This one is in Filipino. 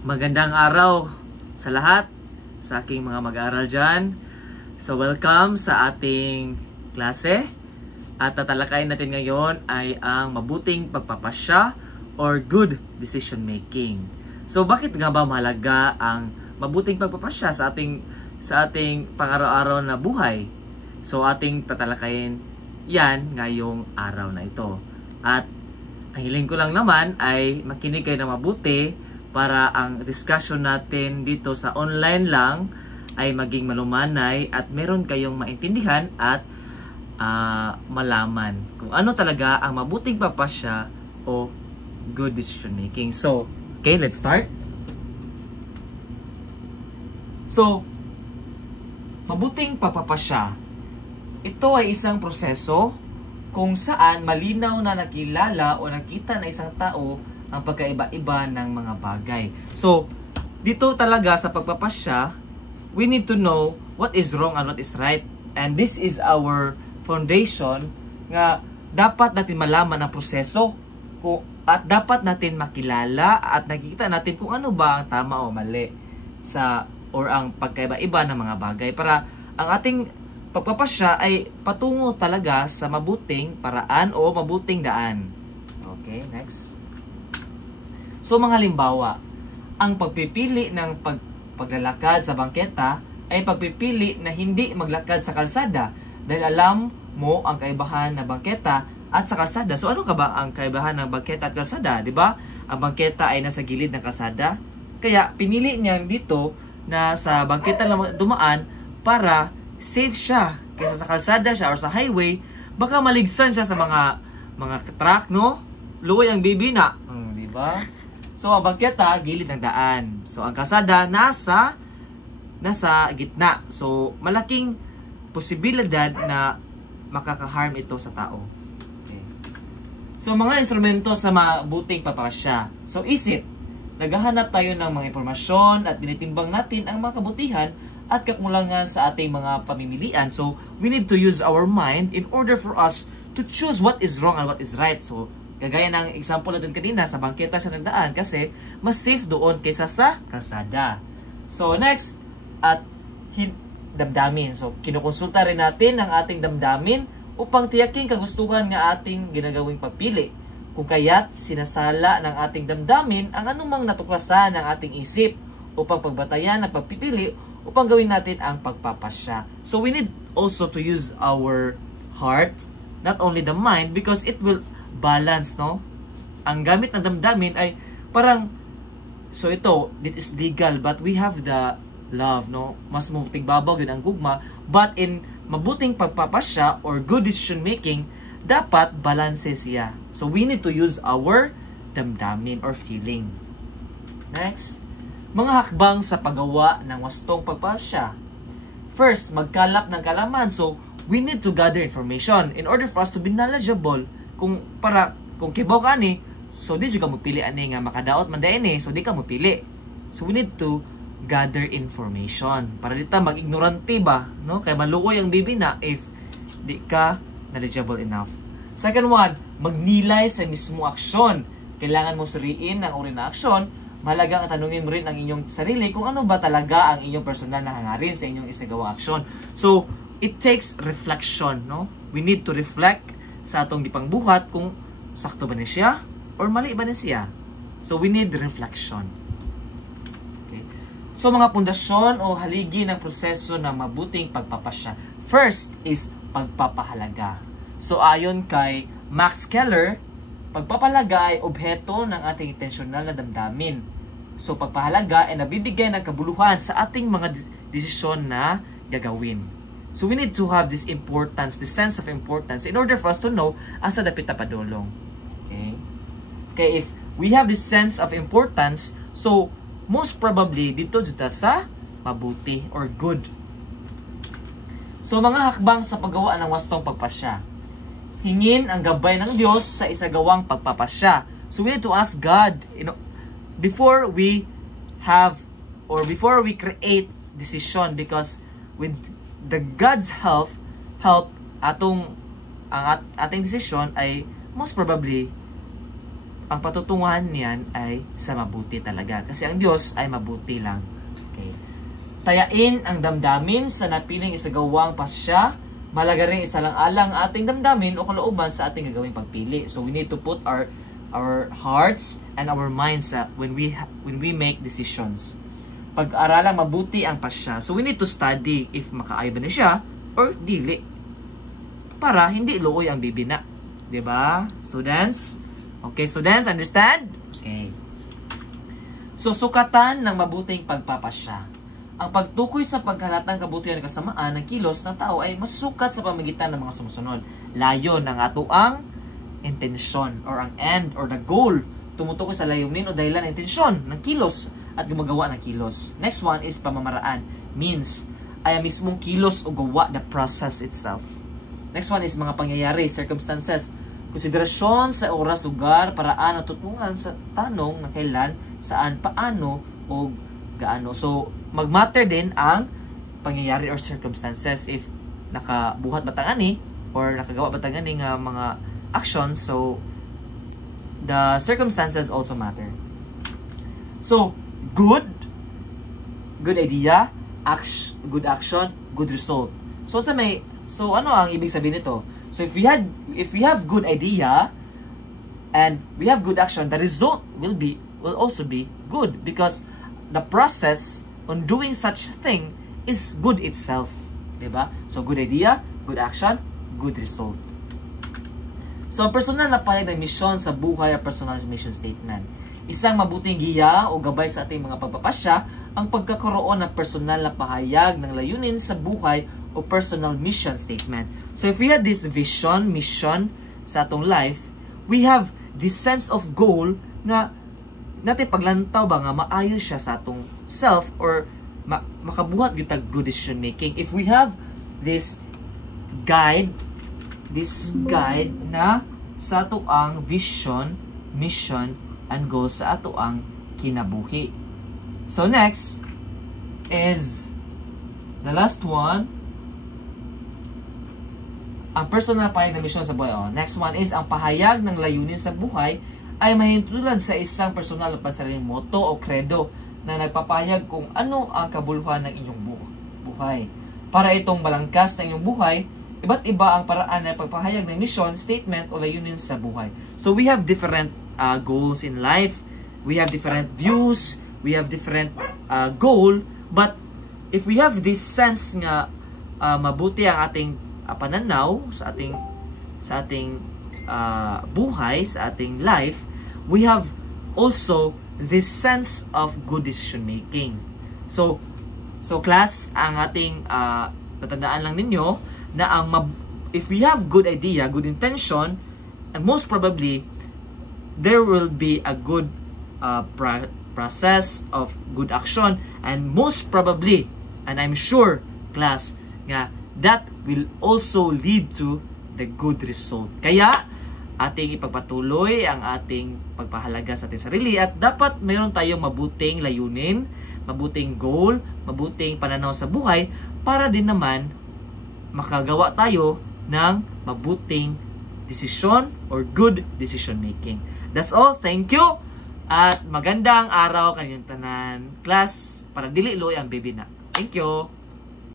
Magandang araw sa lahat, sa aking mga mag-aaral dyan. So welcome sa ating klase. At tatalakayin natin ngayon ay ang mabuting pagpapasya or good decision making. So bakit nga ba mahalaga ang mabuting pagpapasya sa ating pang-araw-araw na buhay? So ating tatalakayin yan ngayong araw na ito. At ang hiling ko lang naman ay makinig kayo na mabuti para ang discussion natin dito sa online lang ay maging malumanay at meron kayong maintindihan at malaman kung ano talaga ang mabuting pagpapasya o good decision making. So, okay, let's start. So, mabuting pagpapasya. Ito ay isang proseso kung saan malinaw na nakilala o nakita na isang tao ang pagkaiba-iba ng mga bagay. So, dito talaga sa pagpapasya, we need to know what is wrong and what is right. And this is our foundation nga dapat natin malaman ang proseso at dapat natin makilala at nakikita natin kung ano ba ang tama o mali or ang pagkaiba-iba ng mga bagay para ang ating pagpapasya ay patungo talaga sa mabuting paraan o mabuting daan. So, okay, next. So mga halimbawa, ang pagpipili ng paglalakad sa bangketa ay pagpipili na hindi maglakad sa kalsada dahil alam mo ang kaibahan ng bangketa at sa kalsada. So ano ka ba ang kaibahan ng bangketa at kalsada? Diba? Ang bangketa ay nasa gilid ng kalsada. Kaya pinili niya dito na sa bangketa lang dumaan para safe siya. Kaysa sa kalsada siya or sa highway, baka maligsan siya sa mga truck, no? Luway ang bibina. Diba? So, ang bangketa, gilid ng daan. So, ang kalsada, nasa gitna. So, malaking posibilidad na makaka-harm ito sa tao. Okay. So, mga instrumento sa mabuting pagpapasya. So, isip. Naghahanap tayo ng mga impormasyon at tinitimbang natin ang mga kabutihan at kakulangan sa ating mga pamimilian. So, we need to use our mind in order for us to choose what is wrong and what is right. So, kagaya ng example natin kanina, sa bangketa siya nagdaan kasi mas safe doon kaysa sa kalsada. So next, at damdamin. So kinukonsulta rin natin ang ating damdamin upang tiyaking kagustuhan ng ating ginagawing pagpili. Kung kaya't sinasala ng ating damdamin ang anumang natuklasan ng ating isip upang pagbatayan ang pagpipili upang gawin natin ang pagpapasya. So we need also to use our heart, not only the mind, because it will balance, no? Ang gamit ng damdamin ay parang, so ito, this is legal, but we have the love, no? Mas mabuting babaw yun ang gugma, but in mabuting pagpapasya or good decision making, dapat balance siya. So we need to use our damdamin or feeling. Next, mga hakbang sa paggawa ng wastong pagpapasya. First, magkalap ng kalaman. So we need to gather information in order for us to be knowledgeable. Kung kibaw ka ni, so di ka mapili ani nga makadaot man dayon so di ka mapili. So we need to gather information para dita mag-ignorante ba, no? Kay maluoy ang bibina if di ka knowledgeable enough. Second one, magnilay sa mismo aksyon. Kailangan mo suriin ang uri na aksyon. Mahalaga ang tanungin mo rin ang inyong sarili kung ano ba talaga ang inyong personal na hangarin sa inyong isagawang aksyon. So it takes reflection, no? We need to reflect sa atong gipangbuhat kung sakto ba ni siya or mali ba ni siya. So we need reflection. Okay. So mga pundasyon o haligi ng proseso ng mabuting pagpapasya. First is pagpapahalaga. So ayon kay Max Keller, pagpapahalaga ay obheto ng ating intensyonal na damdamin. So pagpapahalaga ay nabibigay ng kabuluhan sa ating mga desisyon na gagawin. So we need to have this importance, this sense of importance in order for us to know asa dapit ta padulong. Okay? Okay, if we have this sense of importance, so most probably dito juta sa mabuti or good. So mga hakbang sa paggawa ng wastong pagpasya. Hingin ang gabay ng Diyos sa isagawang pagpapasya. So we need to ask God, before we create decision, because with the God's help ang ating decision ay most probably ang patutunguhan niyan ay sa mabuti talaga. Kasi ang Diyos ay mabuti lang. Okay. Tayain ang damdamin sa napiling isagawang pasya. Malaga rin isalang-alang ating damdamin o kalooban sa ating gagawing pagpili. So we need to put our hearts and our minds when we make decisions. Pag-aralang mabuti ang pasya. So we need to study if makaayon ba na siya or dili. Para hindi luoy ang bibina. 'Di ba? Students? Okay, students, understand? Okay. So, sukatan ng mabuting pagpapasya. Ang pagtukoy sa paghalatang kabutihan ng kasamaan ng kilos ng tao ay masukat sa pamagitan ng mga sumusunod. Layo ng atoang intensyon or ang end or the goal. Tumutukoy sa layunin o dahilan ng intensyon ng kilos at gumagawa ng kilos. Next one is pamamaraan. Means, ay mismong kilos o gawa, the process itself. Next one is mga pangyayari, circumstances. Konsiderasyon sa oras, lugar, paraan, at tutungan sa tanong na kailan, saan, paano, o gaano. So, magmatter din ang pangyayari or circumstances if nakabuhat ba tangani or nakagawa ba tangani nga mga actions. So, the circumstances also matter. So, good idea, good action, good result. So, ano ang ibig sabihin nito? So if we have good idea and we have good action, the result will also be good because the process on doing such thing is good itself, 'di ba? So good idea, good action, good result. So personal na pahayag ng misyon sa buhay at personal mission statement. Isang mabuting giya o gabay sa ating mga pagpapasya ang pagkakaroon ng personal na pahayag ng layunin sa buhay o personal mission statement. So if we have this vision, mission sa atong life, we have this sense of goal nga natin paglantaw ba nga maayo siya sa atong self or makabuhat kita good decision making. If we have this guide na sa ato ang vision, mission, and goal sa ato ang kinabuhi. So next is the last one. Ang personal pahayag ng misyon sa buhay. Next one is, ang pahayag ng layunin sa buhay ay mahintulad sa isang personal na pansariling motto o credo na nagpapahayag kung ano ang kabuluhan ng inyong buhay. Para itong balangkas ng inyong buhay, iba't iba ang paraan ng pagpahayag ng misyon, statement o layunin sa buhay. So we have different goals in life. We have different views. We have different goal. But if we have this sense nga mabuti ang ating pananaw sa ating buhay, sa ating life, we have also this sense of good decision making. So class, ang ating tatandaan lang ninyo na if we have good idea, good intention, and most probably there will be a good process of good action, and most probably, and I'm sure class, nga that will also lead to the good result. Kaya, ating ipagpatuloy ang ating pagpahalaga sa ating sarili at dapat mayroon tayong mabuting layunin, mabuting goal, mabuting pananaw sa buhay para din naman makagawa tayo ng mabuting decision or good decision making. That's all. Thank you. At magandang araw kanyang tanan. Class, para dili loy ang baby na. Thank you.